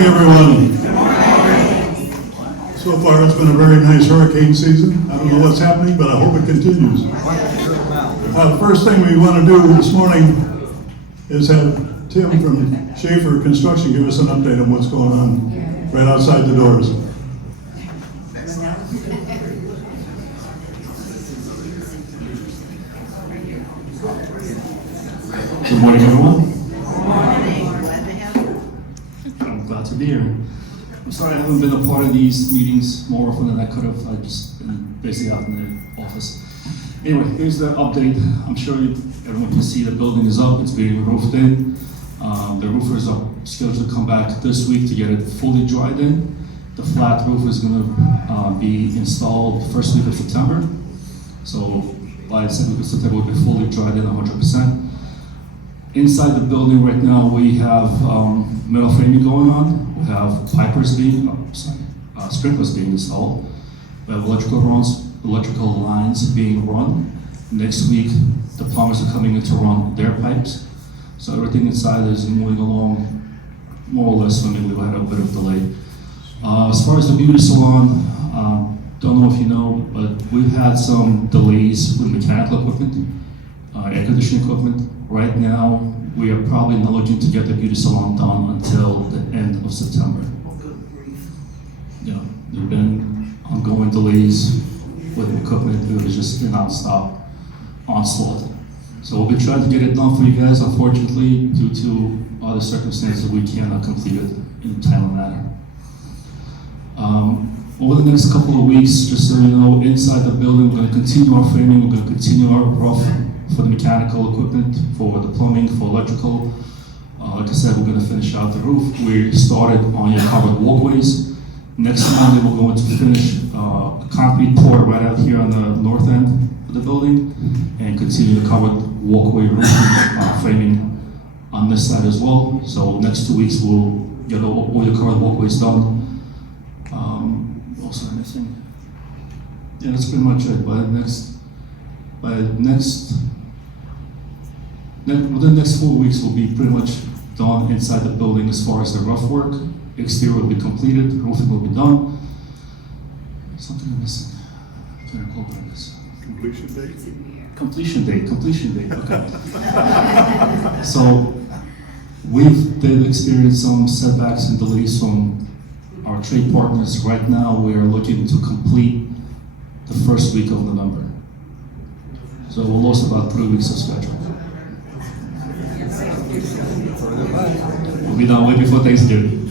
Hey everyone. So far it's been a very nice hurricane season. I don't know what's happening, but I hope it continues. First thing we want to do this morning is have Tim from Schaefer Construction give us an update on what's going on right outside the doors. Good morning, everyone. I'm glad to be here. I'm sorry I haven't been a part of these meetings more often than I could have. I've just been busy out in the office. Anyway, here's the update. I'm sure everyone can see the building is up. It's being roofed in. The roofers are scheduled to come back this week to get it fully dried in. The flat roof is going to be installed first week of September. So by the second week of September, it will be fully dried in 100%. Inside the building right now, we have metal framing going on. We have sprinklers being installed. We have electrical lines being run. Next week, the plumbers are coming in to run their pipes. So everything inside is moving along more or less swimmingly. We had a bit of delay. As far as the beauty salon, don't know if you know, but we've had some delays with mechanical equipment, air conditioning equipment. Right now, we are probably not looking to get the beauty salon done until the end of September. Yeah, there have been ongoing delays with the equipment. It was just an non-stop onslaught. So we'll be trying to get it done for you guys. Unfortunately, due to other circumstances, we cannot complete it in a timely manner. Over the next couple of weeks, just so you know, inside the building, we're going to continue our framing. We're going to continue our roof for the mechanical equipment, for the plumbing, for electrical. Like I said, we're going to finish out the roof. We started on your covered walkways. Next Monday, we're going to finish a concrete pour right out here on the north end of the building and continue the covered walkway roof framing on this side as well. So next 2 weeks, we'll get all your covered walkways done. Also anything? Yeah, that's pretty much it. Within the next 4 weeks, we'll be pretty much done inside the building as far as the rough work. Exterior will be completed, roofing will be done. Something I'm missing. I'm trying to call on this. Completion date? Completion date, okay. So, we've did experience some setbacks and delays from our trade partners. Right now, we are looking to complete the first week of November. So we'll lose about 3 weeks of schedule. We'll be done way before Thanksgiving.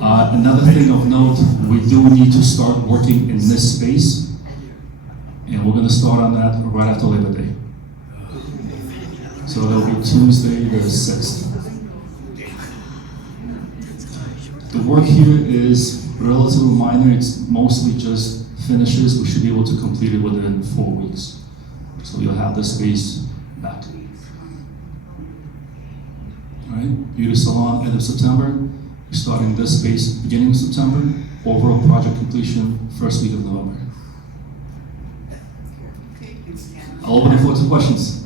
Another thing of note, we do need to start working in this space, and we're going to start on that right after Labor Day. So that'll be Tuesday the 6th. The work here is relatively minor. It's mostly just finishes. We should be able to complete it within 4 weeks. So you'll have the space back. All right, beauty salon, end of September. We're starting this space beginning of September. Overall project completion, first week of November. I'll open the floor to questions.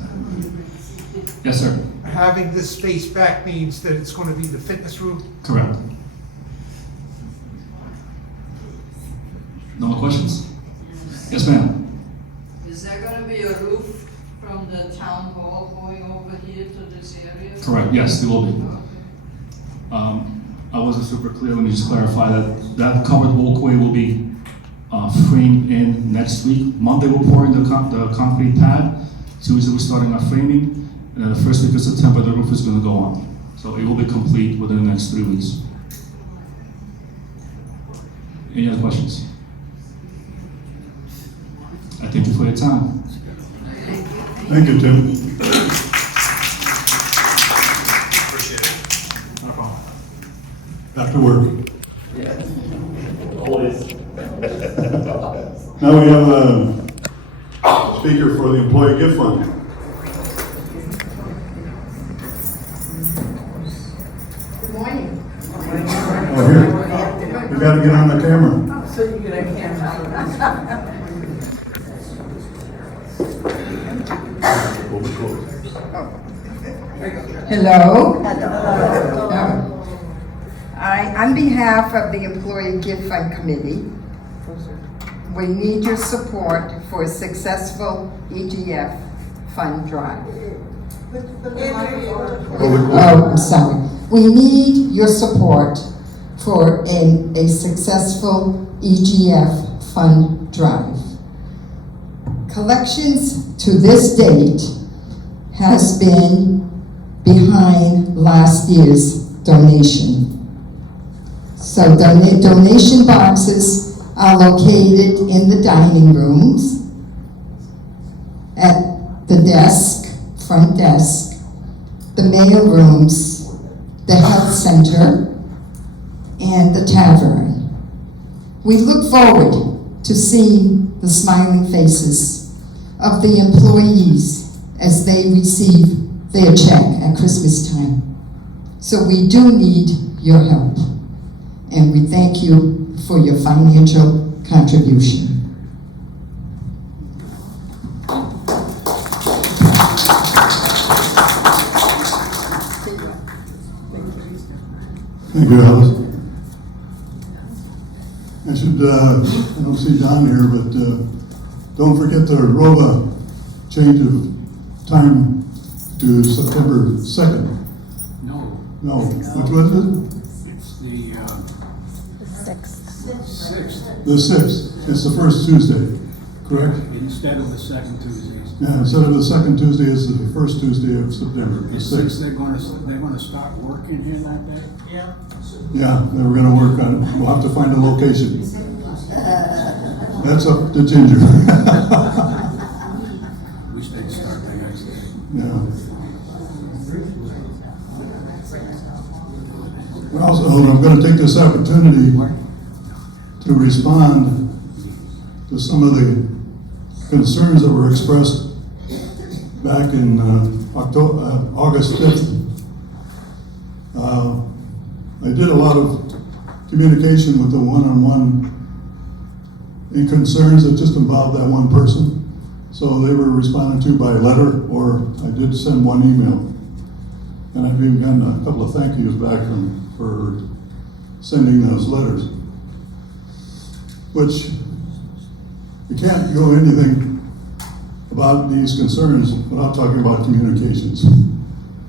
Yes, sir. Having this space back means that it's going to be the fitness room? Correct. No more questions? Yes, ma'am. Is there gonna be a roof from the town hall going over here to this area? Correct, yes, there will be. I wasn't super clear, let me just clarify that covered walkway will be framed in next week. Monday we'll pour in the concrete pad. Tuesday we're starting our framing. And then the first week of September, the roof is gonna go on. So it will be complete within the next 3 weeks. Any other questions? I thank you for your time. Thank you, Tim. Appreciate it. No problem. After work. Always. Now we have a speaker for the employee gift fund. Good morning. Oh, here. You gotta get on the camera. So you get a camera. Hello. Hello. I On behalf of the Employee Gift Fund Committee, we need your support for a successful EGF fund drive. Oh, I'm sorry. We need your support for a successful EGF fund drive. Collections to this date has been behind last year's donation. So donation boxes are located in the dining rooms, at the desk, front desk, the mail rooms, the health center, and the tavern. We look forward to seeing the smiling faces of the employees as they receive their check at Christmas time. So we do need your help, and we thank you for your financial contribution. Thank you, Alice. I should, I don't see Don here, but don't forget the ROVA change of time to September 2nd. No, which was it? It's the 6th. The 6th. It's the first Tuesday, correct? Instead of the second Tuesdays. Yeah, instead of the second Tuesday, it's the first Tuesday of September, the The 6th, 6th. they're gonna start working here that day? Yeah, they were gonna work on it. We'll have to find a location. That's up to Ginger. We should start the next day. Yeah. Also, I'm going to take this opportunity to respond to some of the concerns that were expressed back in August 5th. I did a lot of communication with the one-on-one in concerns that just involved that one person. So they were responded to by letter, or I did send one email. And I've even gotten a couple of thank yous back for sending those letters. Which, you can't go anything about these concerns without talking about communications.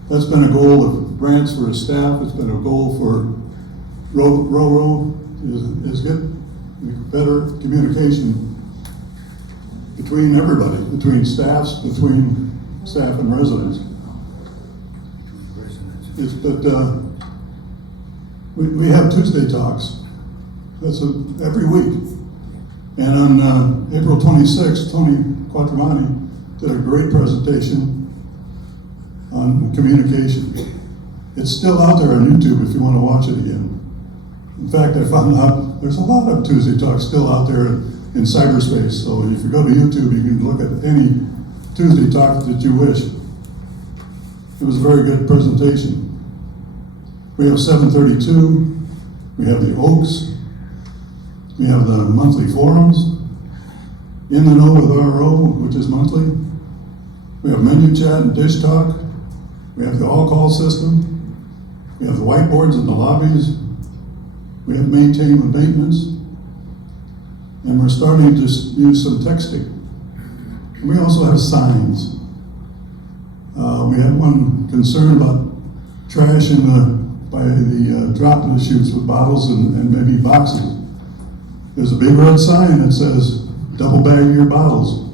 That's been a goal of grants for his staff. It's been a goal for RORO is get better communication between everybody, between staffs, between staff and residents. We have Tuesday talks. That's every week. And on April 26th, Tony Quattromani did a great presentation on communication. It's still out there on YouTube if you want to watch it again. In fact, I found out there's a lot of Tuesday talks still out there in cyberspace. So if you go to YouTube, you can look at any Tuesday talk that you wish. It was a very good presentation. We have 732, we have the Oaks, we have the monthly forums, In the Know with RO, which is monthly. We have menu chat and dish talk. We have the all-call system. We have the whiteboards in the lobbies. We have maintain with maintenance. And we're starting to use some texting. And we also have signs. We had one concern about trash by the drop-in chutes with bottles and maybe boxes. There's a big red sign that says, double bag your bottles.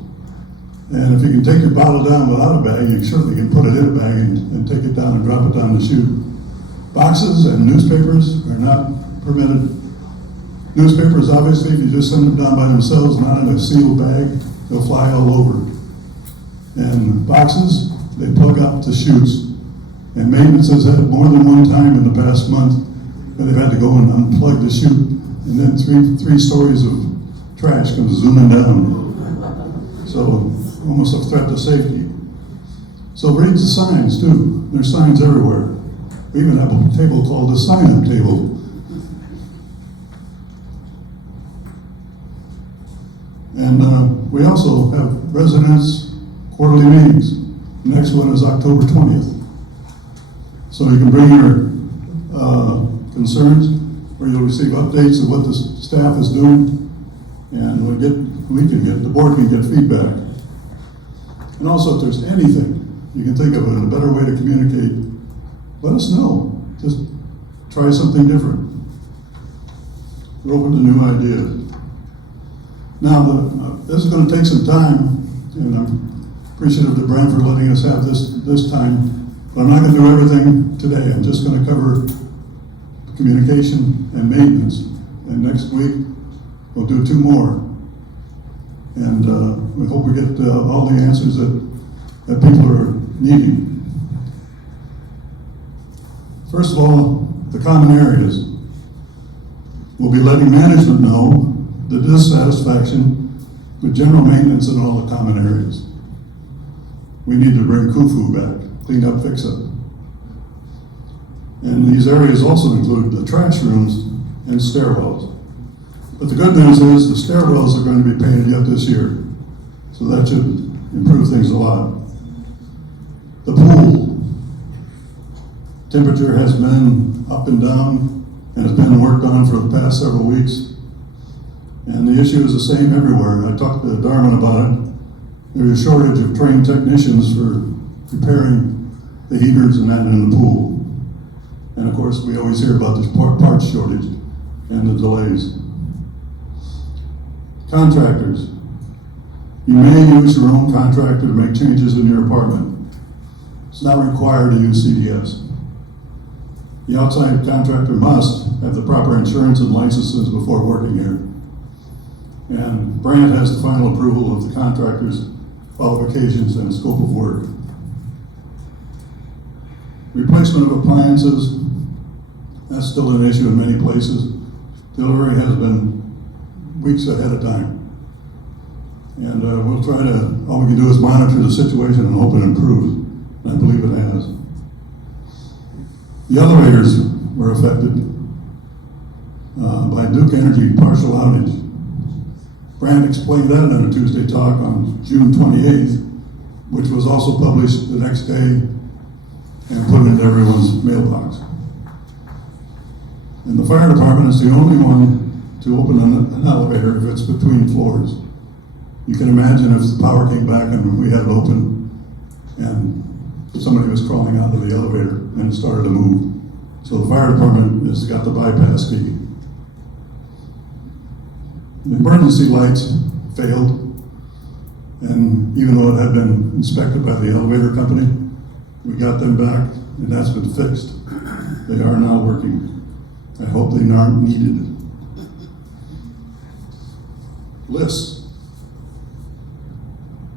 And if you can take your bottle down without a bag, you certainly can put it in a bag and take it down and drop it down the chute. Boxes and newspapers are not permitted. Newspapers, obviously, if you just send them down by themselves, not in a sealed bag, they'll fly all over. And boxes, they plug up the chutes. And maintenance has had more than one time in the past month where they've had to go and unplug the chute, and then three stories of trash comes zooming down. So almost a threat to safety. So read the signs too. There's signs everywhere. We even have a table called the sign-up table. And we also have residents quarterly meetings. The next one is October 20th. So you can bring your concerns. where you'll receive updates of what the staff is doing, and the board can get feedback. And also, if there's anything you can think of it, a better way to communicate, let us know. Just try something different. We're open to new ideas. Now, this is going to take some time, and I'm appreciative to Brent for letting us have this time, but I'm not going to do everything today. I'm just going to cover communication and maintenance. And next week, we'll do 2 more. And we hope we get all the answers that people are needing. First of all, the common areas. We'll be letting management know the dissatisfaction with general maintenance in all the common areas. We need to bring Khufu back, clean up, fix up. And these areas also include the trash rooms and stairwells. But the good news is the stairwells are going to be painted yet this year. So that should improve things a lot. The pool. Temperature has been up and down and has been worked on for the past several weeks. And the issue is the same everywhere. I talked to Darwin about it. There's a shortage of trained technicians for repairing the heaters and that in the pool. And of course, we always hear about this parts shortage and the delays. Contractors. You may use your own contractor to make changes in your apartment. It's not required to use CDS. The outside contractor must have the proper insurance and licenses before working here. And Brant has the final approval of the contractor's qualifications and scope of work. Replacement of appliances, that's still an issue in many places. Delivery has been weeks ahead of time. And we'll try to, all we can do is monitor the situation and hope it improves. And I believe it has. The elevators were affected by Duke Energy partial outage. Brand explained that in a Tuesday talk on June 28th, which was also published the next day and put into everyone's mailbox. And the fire department is the only one to open an elevator if it's between floors. You can imagine if the power came back and we had it open and somebody was crawling out of the elevator and it started to move. So the fire department has got the bypass key. The emergency lights failed, and even though it had been inspected by the elevator company, we got them back and that's been fixed. They are now working. I hope they aren't needed. Lists.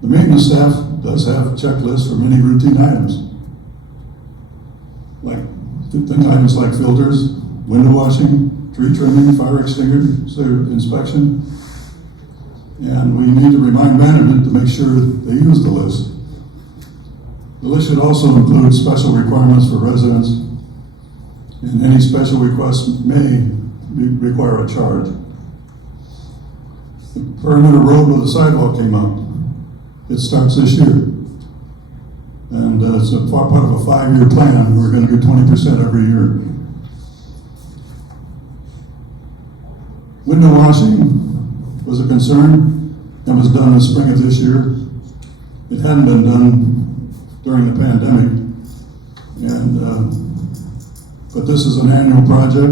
The maintenance staff does have checklists for many routine items. Like items like filters, window washing, tree trimming, fire extinguisher inspection. And we need to remind management to make sure they use the list. The list should also include special requirements for residents, and any special requests may require a charge. The perimeter road with the sidewalk came up. It starts this year. And it's a part of a 5-year plan. We're going to do 20% every year. Window washing was a concern and was done in the spring of this year. It hadn't been done during the pandemic. But this is an annual project.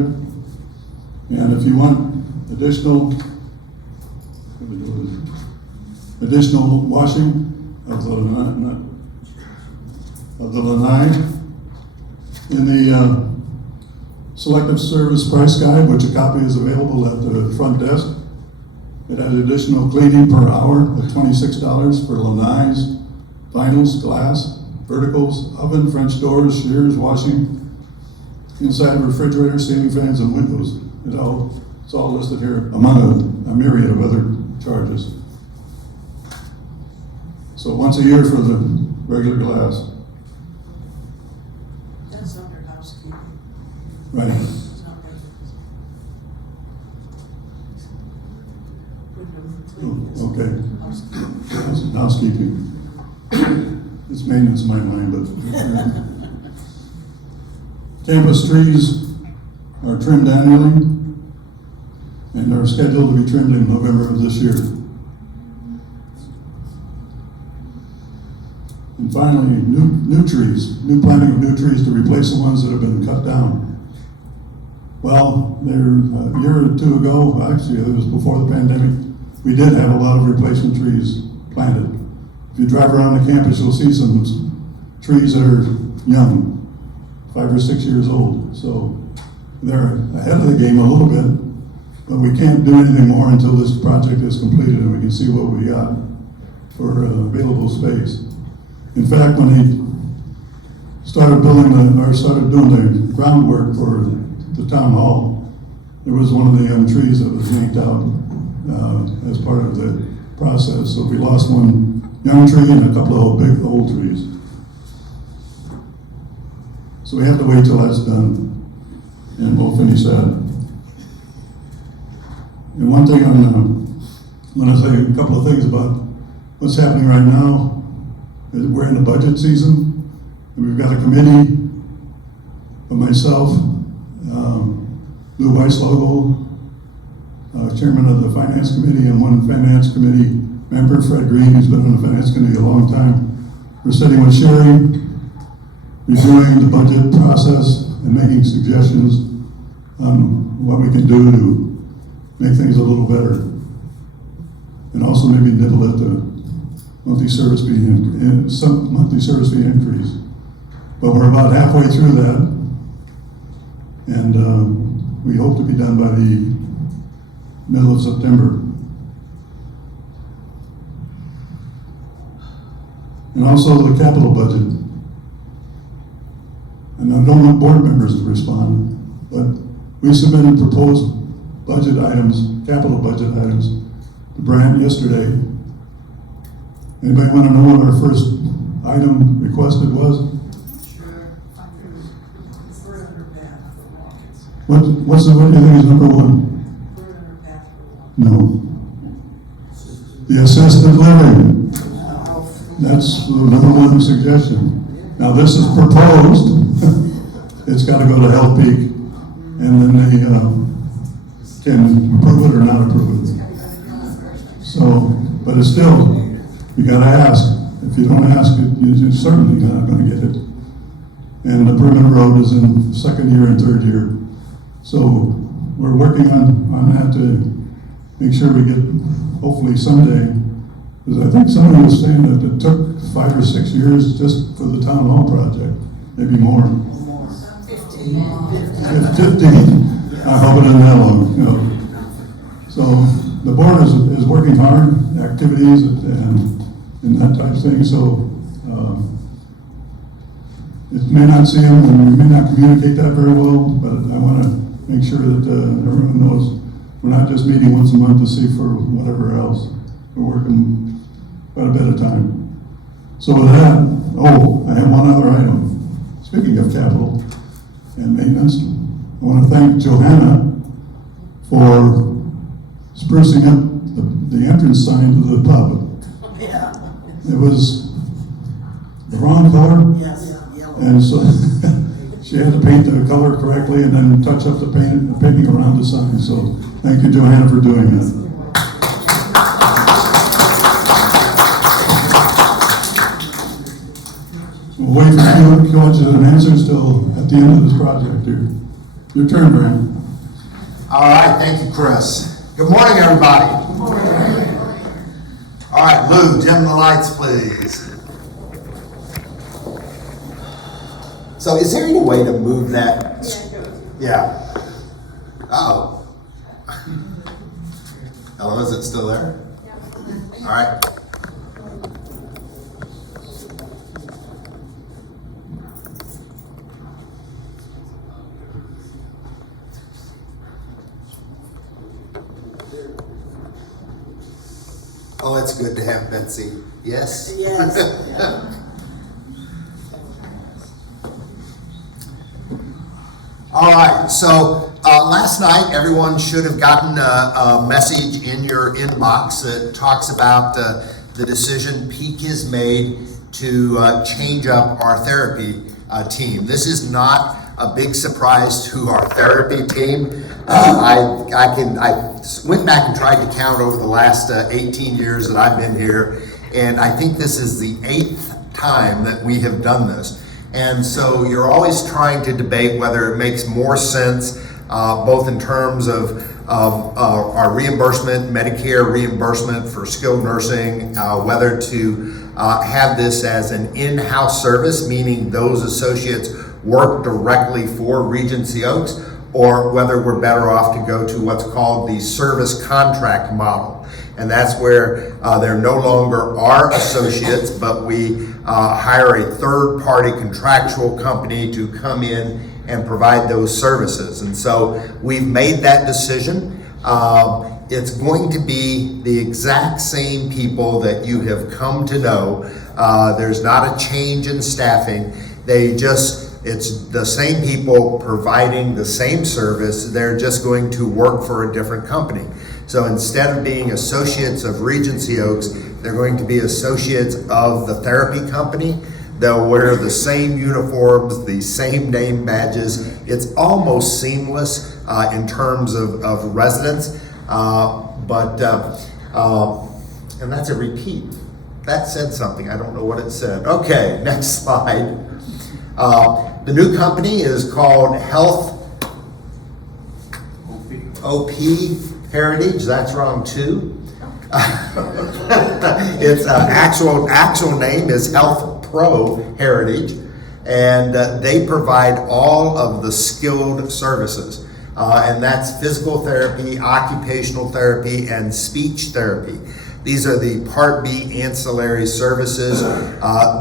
And if you want additional washing of the lanai in the selective service price guide, which a copy is available at the front desk. It has additional cleaning per hour of $26 for lanais, vinyls, glass, verticals, oven, French doors, shears, washing, inside refrigerator, ceiling fans, and windows. It's all listed here among a myriad of other charges. So once a year for the regular glass. That's under housekeeping. Right. It's not regular. Oh, okay. Housekeeping. Housekeeping. It's maintenance in my mind, but. Campus trees are trimmed annually. and are scheduled to be trimmed in November of this year. And finally, new trees, new planting of new trees to replace the ones that have been cut down. Well, there, a year or two ago, actually it was before the pandemic, we did have a lot of replacement trees planted. If you drive around the campus, you'll see some trees that are young, 5 or 6 years old. So they're ahead of the game a little bit, but we can't do anything more until this project is completed and we can see what we got for available space. In fact, when they started started doing the groundwork for the town hall, there was one of the young trees that was yanked out as part of the process. So we lost one young tree and a couple of big old trees. So we have to wait till that's done, and we'll finish that. And one thing I'm going to say a couple of things about what's happening right now. We're in the budget season, and we've got a committee of myself, Lou Weislogo, chairman of the finance committee, and one finance committee member, Fred Green, who's been on the finance committee a long time. We're sitting with Sherry, reviewing the budget process and making suggestions on what we can do to make things a little better. And also maybe nibble at the monthly service fee, some monthly service fee increase. But we're about halfway through that, and we hope to be done by the middle of September. And also the capital budget. And I don't want board members to respond, but we submitted proposed budget items, capital budget items, to Brant yesterday. Anybody want to know what our first item requested was? What do you think is number one? No. The assisted living. That's the number one suggestion. Now this is proposed. It's got to go to Health Peak, and then they can approve it or not approve it. So, but it's still, you got to ask. If you don't ask it, you're certainly not going to get it. And the Perimeter Road is in second year and third year. So we're working on that to make sure we get, hopefully someday, because I think somebody was saying that it took 5 or 6 years just for the town hall project, maybe more. 15. I hope it isn't that long. You know. So the board is working hard, activities and that type of thing. So it may not see them and we may not communicate that very well, but I want to make sure that everyone knows we're not just meeting once a month to see for whatever else. We're working quite a bit of time. So with that, I have one other item. Speaking of capital and maintenance, I want to thank Johanna for sprucing up the entrance sign to the pub. Yeah. It was the wrong color. Yes, yellow. And so she had to paint the color correctly and then touch up the painting around the sign. So thank you, Johanna, for doing that. We'll wait for questions and answers till at the end of this project here. Your turn, Grant. All right, thank you, Chris. Good morning, everybody. Good morning. All right, Lou, dim the lights, please. So is there any way to move that? Yeah. Uh-oh. Hello, is it still there? All right. Oh, it's good to have Betsy. Yes? Yes. All right, so last night everyone should have gotten a message in your inbox that talks about the decision Peak has made to change up our therapy team. This is not a big surprise to our therapy team. I went back and tried to count over the last 18 years that I've been here, and I think this is the 8th time that we have done this. And so you're always trying to debate whether it makes more sense, both in terms of our reimbursement, Medicare reimbursement for skilled nursing, whether to have this as an in-house service, meaning those associates work directly for Regency Oaks, or whether we're better off to go to what's called the service contract model. And that's where there no longer are associates, but we hire a third-party contractual company to come in and provide those services. And so we've made that decision. It's going to be the exact same people that you have come to know. There's not a change in staffing. It's the same people providing the same service. They're just going to work for a different company. So instead of being associates of Regency Oaks, they're going to be associates of the therapy company. They'll wear the same uniforms, the same name badges. It's almost seamless in terms of residents. And that's a repeat. That said something. I don't know what it said. Okay, next slide. The new company is called Health OP Heritage. That's wrong too. Its actual name is Health Pro Heritage, and they provide all of the skilled services. And that's physical therapy, occupational therapy, and speech therapy. These are the Part B ancillary services.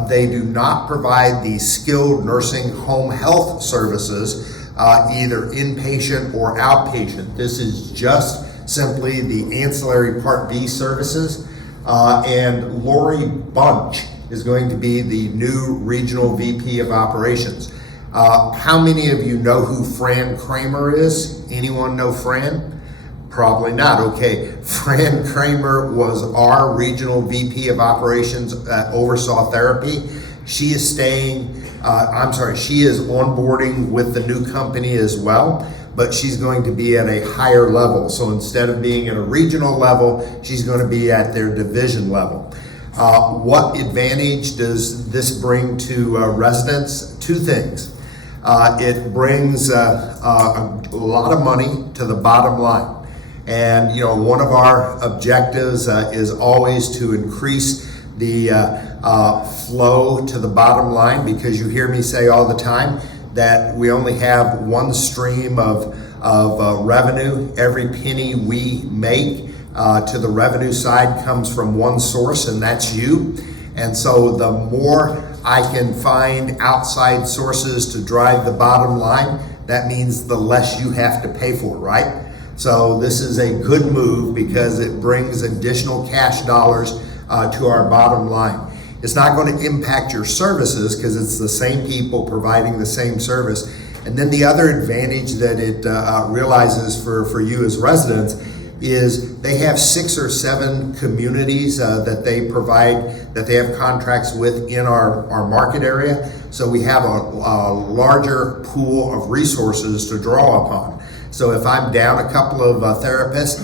They do not provide the skilled nursing home health services, either inpatient or outpatient. This is just simply the ancillary Part B services. And Lori Bunch is going to be the new regional VP of operations. How many of you know who Fran Kramer is? Anyone know Fran? Probably not. Okay, Fran Kramer was our regional VP of operations that oversaw therapy. She is she is onboarding with the new company as well, but she's going to be at a higher level. So instead of being at a regional level, she's going to be at their division level. What advantage does this bring to residents? Two things. It brings a lot of money to the bottom line. And, you know, one of our objectives is always to increase the flow to the bottom line, because you hear me say all the time that we only have one stream of revenue. Every penny we make to the revenue side comes from one source, and that's you. And so the more I can find outside sources to drive the bottom line, that means the less you have to pay for, right? So this is a good move because it brings additional cash dollars to our bottom line. It's not going to impact your services because it's the same people providing the same service. And then the other advantage that it realizes for you as residents is they have 6 or 7 communities that they provide, that they have contracts with in our market area. So we have a larger pool of resources to draw upon. So if I'm down a couple of therapists,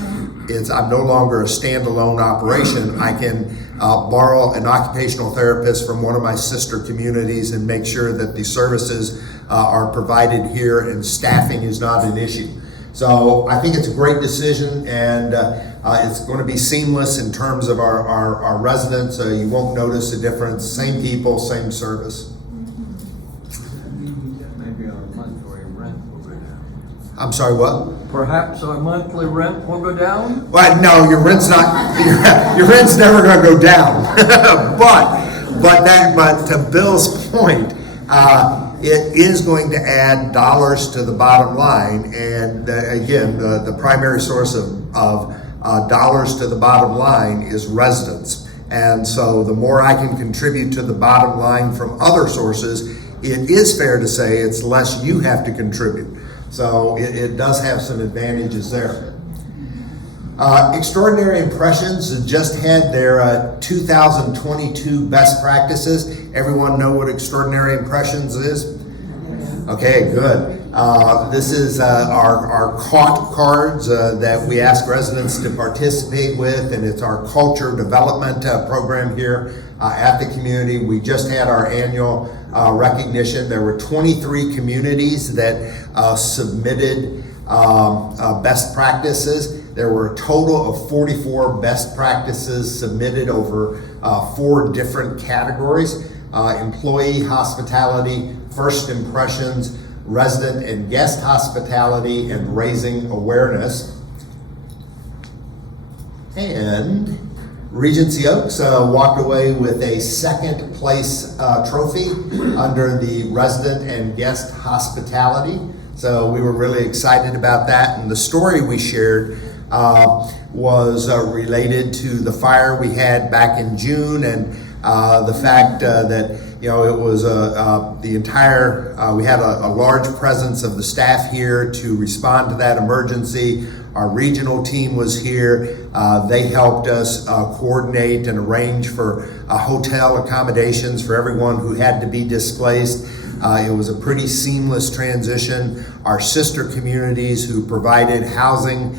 I'm no longer a standalone operation. I can borrow an occupational therapist from one of my sister communities and make sure that the services are provided here and staffing is not an issue. So I think it's a great decision, and it's going to be seamless in terms of our residents. You won't notice a difference. Same people, same service. Maybe our monthly rent will go down. I'm sorry, what? Perhaps our monthly rent will go down? Well, no, your rent's never going to go down. but to Bill's point, it is going to add dollars to the bottom line. And again, the primary source of dollars to the bottom line is residents. And so the more I can contribute to the bottom line from other sources, it is fair to say it's less you have to contribute. So it does have some advantages there. Extraordinary Impressions just had their 2022 best practices. Everyone know what Extraordinary Impressions is? Okay, good. This is our CAUT cards that we ask residents to participate with, and it's our culture development program here at the community. We just had our annual recognition. There were 23 communities that submitted best practices. There were a total of 44 best practices submitted over 4 different categories: employee hospitality, first impressions, resident and guest hospitality, and raising awareness. And Regency Oaks walked away with a second place trophy under the resident and guest hospitality. So we were really excited about that. And the story we shared was related to the fire we had back in June, and the fact that it was the entire, we had a large presence of the staff here to respond to that emergency. Our regional team was here. They helped us coordinate and arrange for hotel accommodations for everyone who had to be displaced. It was a pretty seamless transition. Our sister communities who provided housing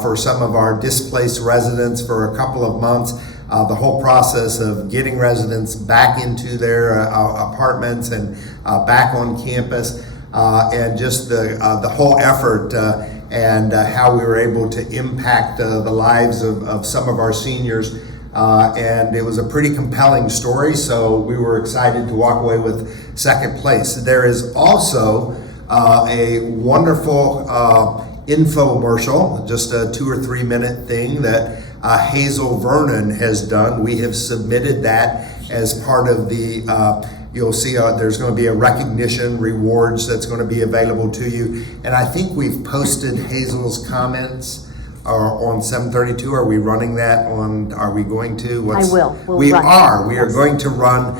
for some of our displaced residents for a couple of months. The whole process of getting residents back into their apartments and back on campus, and just the whole effort and how we were able to impact the lives of some of our seniors. And it was a pretty compelling story, so we were excited to walk away with second place. There is also a wonderful infomercial, just a 2 or 3 minute thing that Hazel Vernon has done. We have submitted that as part of the, you'll see there's going to be a recognition rewards that's going to be available to you. And I think we've posted Hazel's comments on 732. Are we running that on, are we going to? I will. We are going to run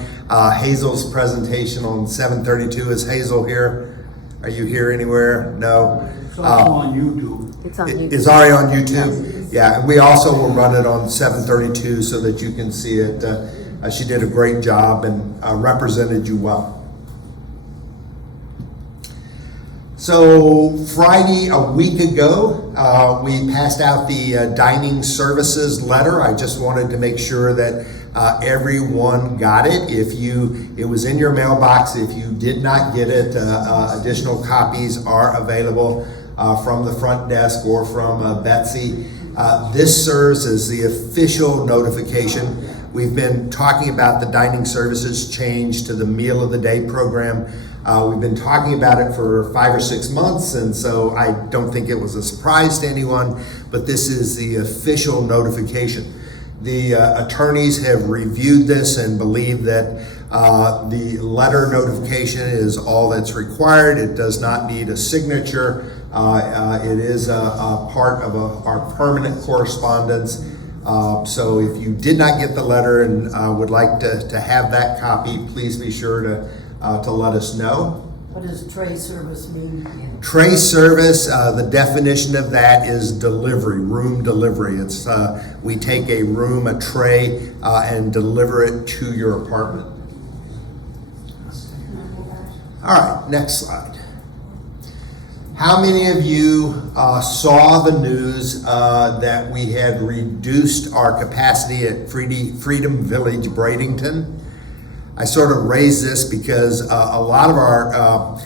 Hazel's presentation on 732. Is Hazel here? Are you here anywhere? No? It's also on YouTube. It's on YouTube. It's already on YouTube? Yeah, and we also will run it on 732 so that you can see it. She did a great job and represented you well. So Friday, a week ago, we passed out the dining services letter. I just wanted to make sure that everyone got it. It was in your mailbox. If you did not get it, additional copies are available from the front desk or from Betsy. This serves as the official notification. We've been talking about the dining services change to the meal of the day program. We've been talking about it for 5 or 6 months, and so I don't think it was a surprise to anyone, but this is the official notification. The attorneys have reviewed this and believe that the letter notification is all that's required. It does not need a signature. It is a part of our permanent correspondence. So if you did not get the letter and would like to have that copy, please be sure to let us know. What does tray service mean? Tray service, the definition of that is delivery, room delivery. It's we take a room, a tray, and deliver it to your apartment. All right, next slide. How many of you saw the news that we had reduced our capacity at Freedom Village, Bradenton? I sort of raised this because a lot of our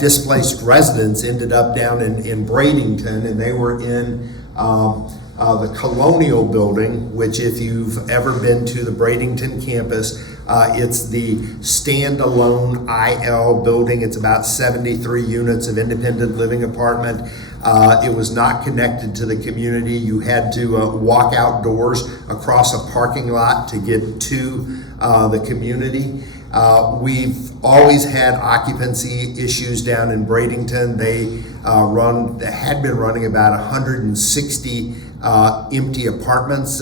displaced residents ended up down in Bradenton, and they were in the Colonial Building, which if you've ever been to the Bradenton campus, it's the standalone IL building. It's about 73 units of independent living apartment. It was not connected to the community. You had to walk outdoors across a parking lot to get to the community. We've always had occupancy issues down in Bradenton. They had been running about 160 empty apartments,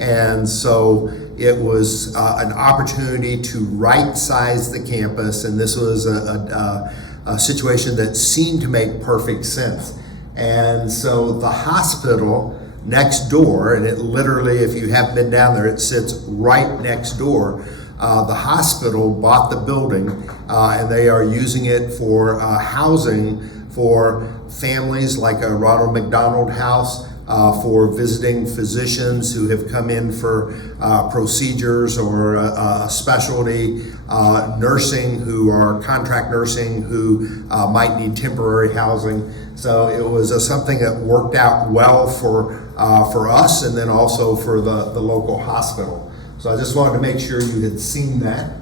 and so it was an opportunity to right-size the campus, and this was a situation that seemed to make perfect sense. And so the hospital next door, and it literally, if you have been down there, it sits right next door. the hospital bought the building, and they are using it for housing for families like a Ronald McDonald House, for visiting physicians who have come in for procedures or a specialty, nursing who are contract nursing who might need temporary housing. So it was something that worked out well for us and then also for the local hospital. So I just wanted to make sure you had seen that.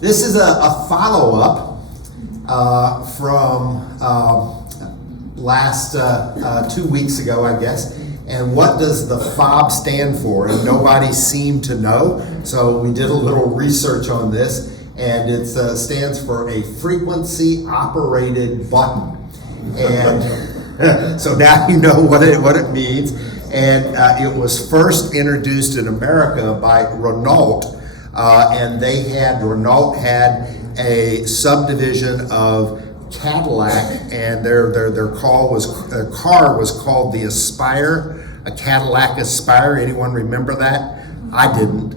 This is a follow-up from last 2 weeks ago, I guess. And what does the FOB stand for? And nobody seemed to know. So we did a little research on this, and it stands for a frequency operated button. And so now you know what it means. And it was first introduced in America by Renault. And Renault had a subdivision of Cadillac, and their car was called the Aspire, a Cadillac Aspire. Anyone remember that? I didn't.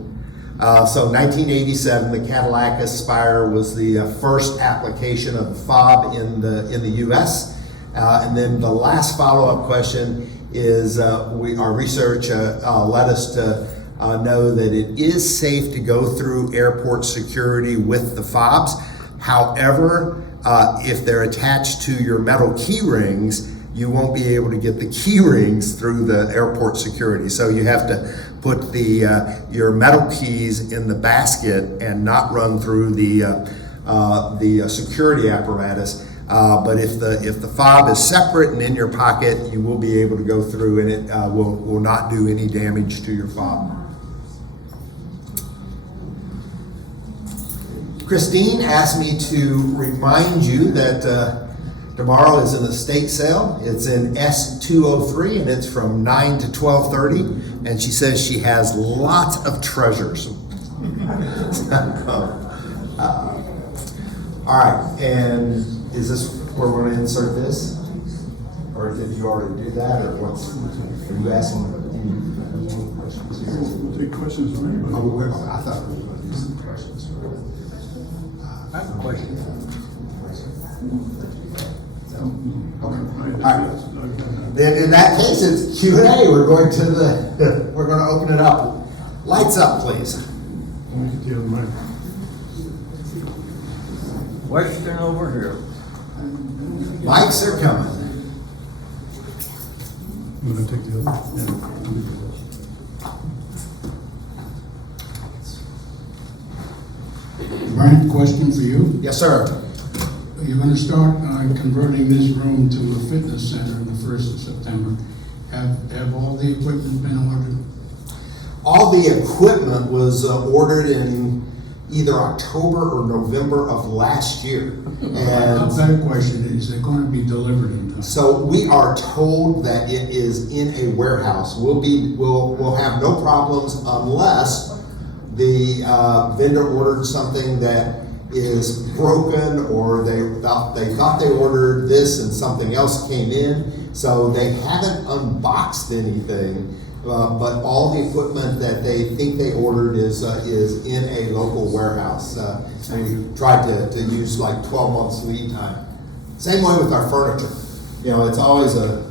So 1987, the Cadillac Aspire was the first application of the FOB in the U.S. And then the last follow-up question is our research led us to know that it is safe to go through airport security with the FOBs. However, if they're attached to your metal key rings, you won't be able to get the key rings through the airport security. So you have to put your metal keys in the basket and not run through the security apparatus. But if the fob is separate and in your pocket, you will be able to go through, and it will not do any damage to your fob. Christine asked me to remind you that tomorrow is an estate sale. It's in S203, and it's from 9 to 12:30. And she says she has lots of treasures. All right, and is this where we're going to insert this? Or did you already do that, or are you asking any questions? We'll take questions from anybody. Oh, I thought we were going to do some questions. I have a question. All right. Then in that case, it's Q&A. We're going to open it up. Lights up, please. Question over here. Mics are coming. You want to take the other? Yeah. Brian, question for you. Yes, sir. You're going to start converting this room to a fitness center on the 1st of September. Have all the equipment been ordered? All the equipment was ordered in either October or November of last year. A And better question is it going to be delivered in time? so we are told that it is in a warehouse. We'll have no problems unless the vendor ordered something that is broken, or they thought they ordered this and something else came in. So they haven't unboxed anything, but all the equipment that they think they ordered is in a local warehouse. We tried to use like 12 months lead time. Same way with our furniture. You know, it's always a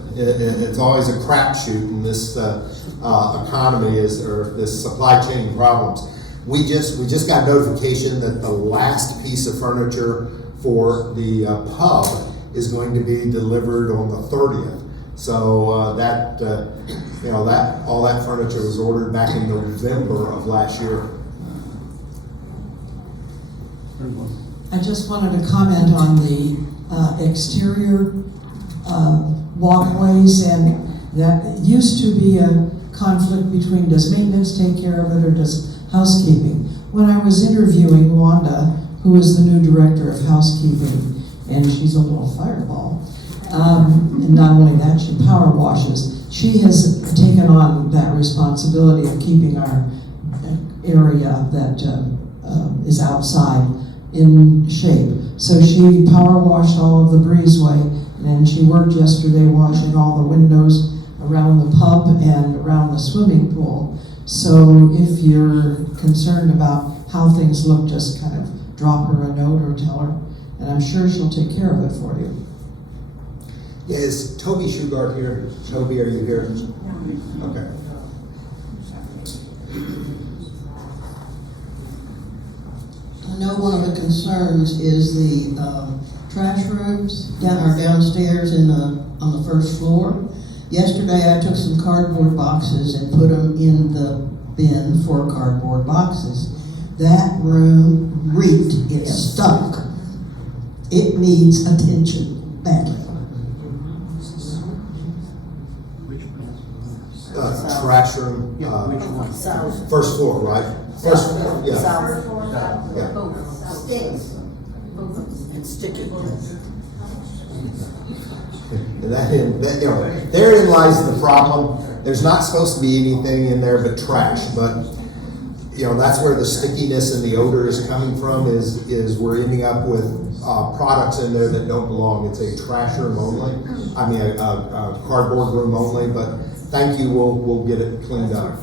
crapshoot in this economy or this supply chain problems. We just got notification that the last piece of furniture for the pub is going to be delivered on the 30th. So all that furniture was ordered back in November of last year. I just wanted to comment on the exterior walkways, and that used to be a conflict between does maintenance take care of it or does housekeeping. When I was interviewing Wanda, who is the new director of housekeeping, and she's a little fireball, and not only that, she power washes. She has taken on that responsibility of keeping our area that is outside in shape. So she power washed all of the breezeway, and she worked yesterday washing all the windows around the pub and around the swimming pool. So if you're concerned about how things look, just kind of drop her a note or tell her, and I'm sure she'll take care of it for you. Yeah, is Toby Shugart here? Toby, are you here? Okay. I know one of the concerns is the trash rooms downstairs on the first floor. Yesterday, I took some cardboard boxes and put them in the bin for cardboard boxes. That room reeked. It stunk. It needs attention badly. Trash room, South. first floor, right? First floor, yeah. South. Yeah. Stinks. And sticky. And therein lies the problem. There's not supposed to be anything in there but trash, but, that's where the stickiness and the odor is coming from, is we're ending up with, products in there that don't belong. It's a trash room only, a cardboard room only, but thank you, we'll get it cleaned up.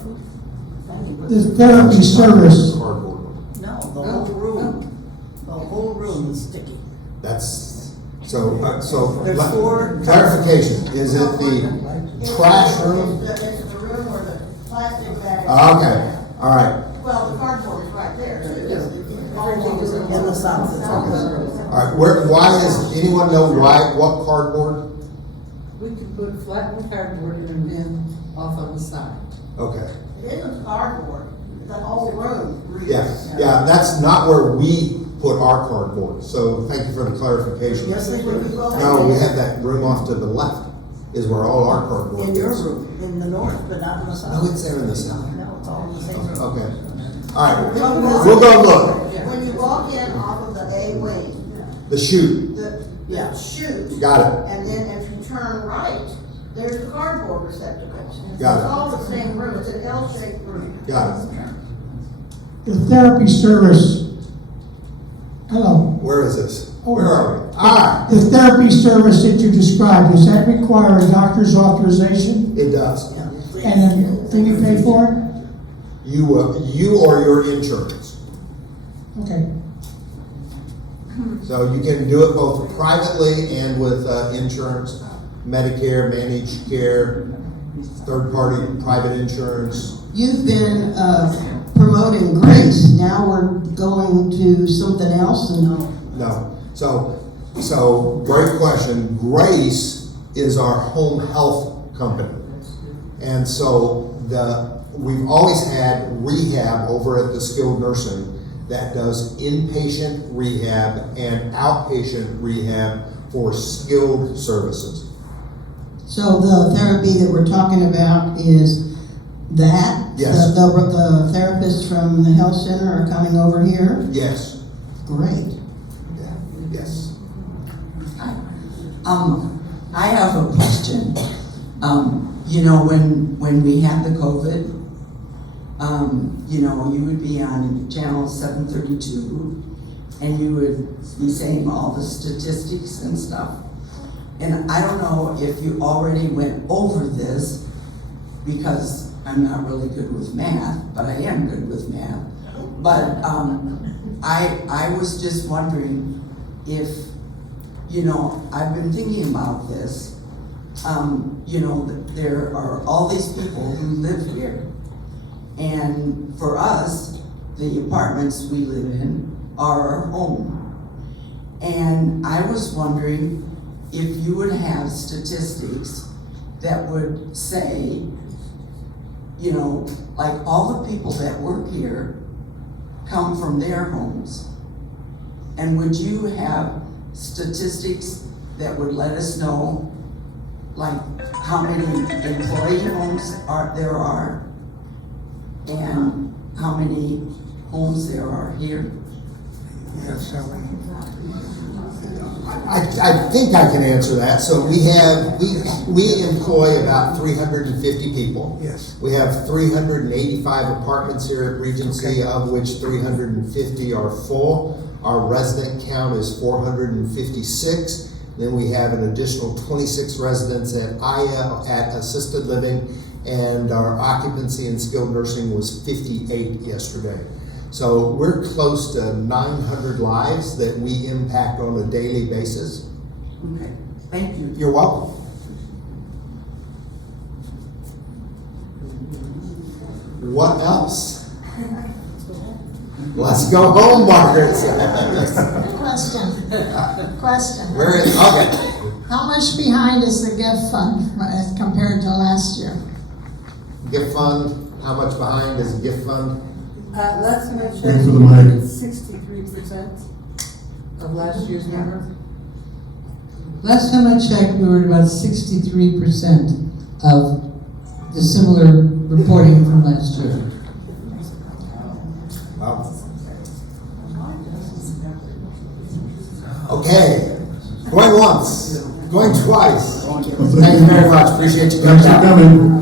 The therapy service, Cardboard. No, the whole room. The whole room is sticky. That's, so, There's four- clarification, is it the trash room? It's the room where the plastic bag. Okay, all right. Well, the cardboard is right there. Everything is in the south. All right, why is, anyone know what cardboard? We can put flattened cardboard in a bin off on the side. Okay, It isn't cardboard, the whole room. yeah, that's not where we put our cardboard, so thank you for the clarification. Yes, they do. No, we have that room off to the left, is where all our cardboard In your is. room, in the north, but not in the south. No, it's there in the south. No, it's all in the same room. Okay, all right, we'll go look. When you walk in off of the A wing, The chute, the chute, got it, and then if you turn right, there's the cardboard receptacles. Got it. It's all the same room, it's an L-shaped room. got it. the therapy service. Hello. Where is this? Where are we? Ah, The therapy service that you described, does that require a doctor's authorization? it does. And then do we pay for it? You or your insurance. Okay. So you can do it both privately and with insurance, Medicare, managed care, third-party private insurance. You've been promoting Grace, now we're going to something else and. No. So great question. Grace is our home health company. And so we've always had rehab over at the skilled nursing that does inpatient rehab and outpatient rehab for skilled services. So the therapy that we're talking about is that? Yes. The therapists from the health center are coming over here? Yes. Great. Yeah. Yes. I have a question. When we had the COVID, you would be on channel 732 and you would be saying all the statistics and stuff. And I don't know if you already went over this, because I'm not really good with math, but I am good with math. But I was just wondering if, I've been thinking about this. There are all these people who live here. And for us, the apartments we live in are our home. And I was wondering if you would have statistics that would say, like all the people that work here come from their homes. And would you have statistics that would let us know, like how many employee homes there are and how many homes there are here? I think I can answer that. So we employ about 350 people. Yes. We have 385 apartments here at Regency, of which 350 are full. Our resident count is 456. Then we have an additional 26 residents at AYA at assisted living, and our occupancy in skilled nursing was 58 yesterday. So we're close to 900 lives that we impact on a daily basis. Okay, thank you. You're welcome. What else? Let's go home, Margaret. Question. Where is, okay. How much behind is the gift fund as compared to last year? Gift fund, how much behind is gift fund? Last time I Wait for the mic. 63% of last year's number. Last time I checked, we were at about 63% of the similar reporting from last year. Wow. Okay, going once, going twice. Thank you very much, appreciate you coming Thanks for out. coming.